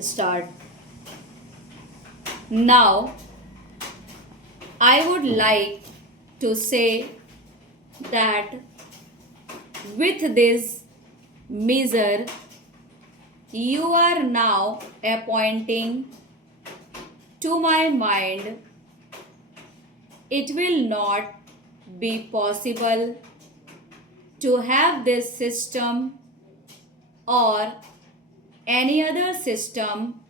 start. Now, I would like to say that with this measure, you are now appointing to my mind, it will not be possible to have this system or any other system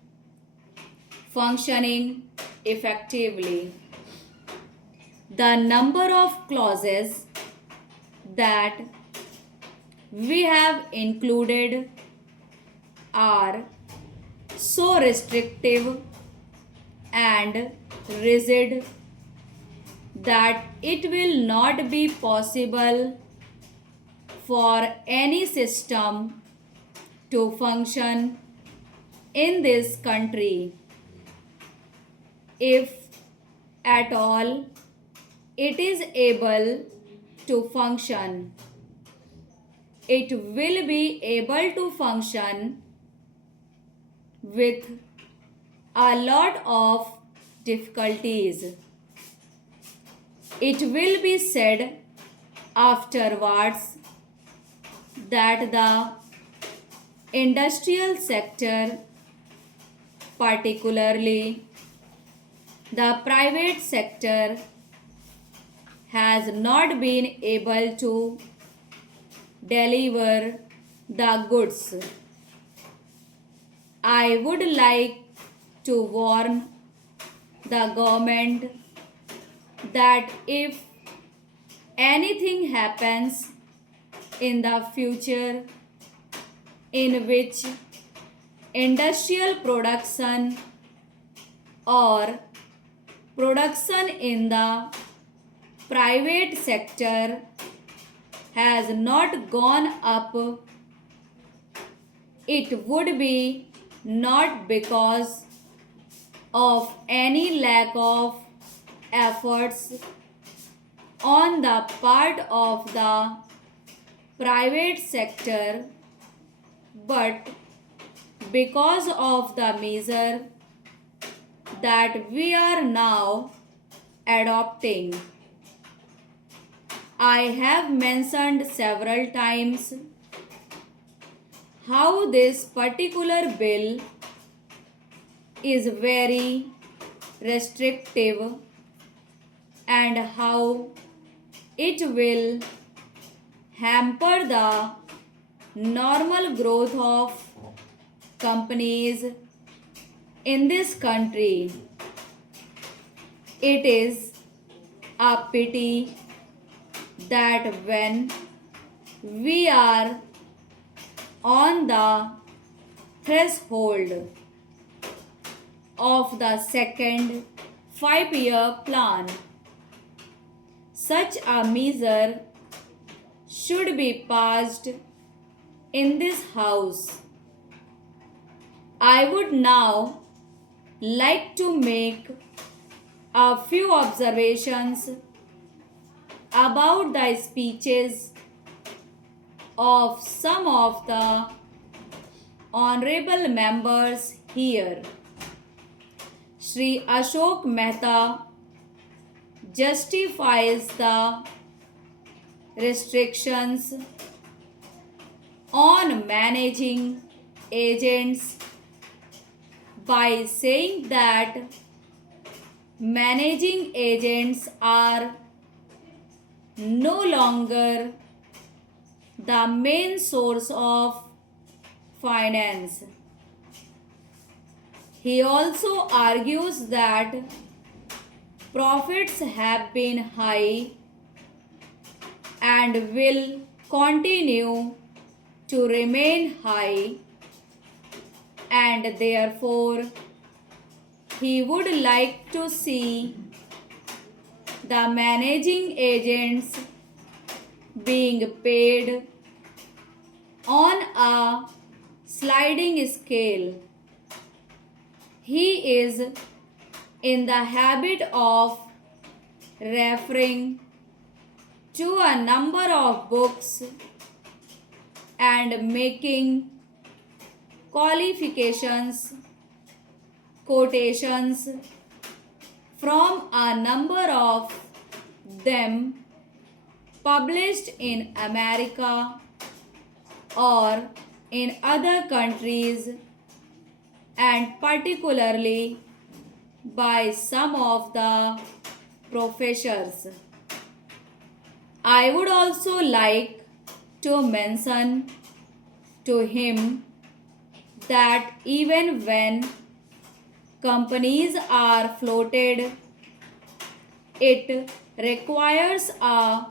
functioning effectively. The number of clauses that we have included are so restrictive and rigid that it will not be possible for any system to function in this country. If at all it is able to function, it will be able to function with a lot of difficulties. It will be said afterwards that the industrial sector, particularly the private sector, has not been able to deliver the goods. I would like to warn the government that if anything happens in the future in which industrial production or production in the private sector has not gone up, it would be not because of any lack of efforts on the part of the private sector, but because of the measure that we are now adopting. I have mentioned several times how this particular bill is very restrictive and how it will hamper the normal growth of companies in this country. It is a pity that when we are on the threshold of the second 5-year plan, such a measure should be passed in this house. I would now like to make a few observations about the speeches of some of the honorable members here. Shri Ashok Mehta justifies the restrictions on managing agents by saying that managing agents are no longer the main source of finance. He also argues that profits have been high and will continue to remain high, and therefore he would like to see the managing agents being paid on a sliding scale. He is in the habit of referring to a number of books and making qualifications quotations from a number of them published in America or in other countries, and particularly by some of the professors. I would also like to mention to him that even when companies are floated, it requires a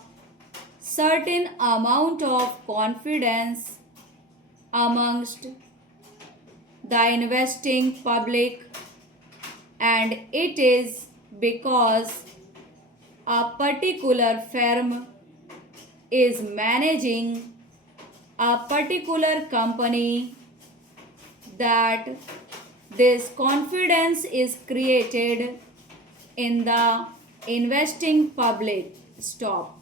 certain amount of confidence amongst the investing public, and it is because a particular firm is managing a particular company that this confidence is created in the investing public. Stop.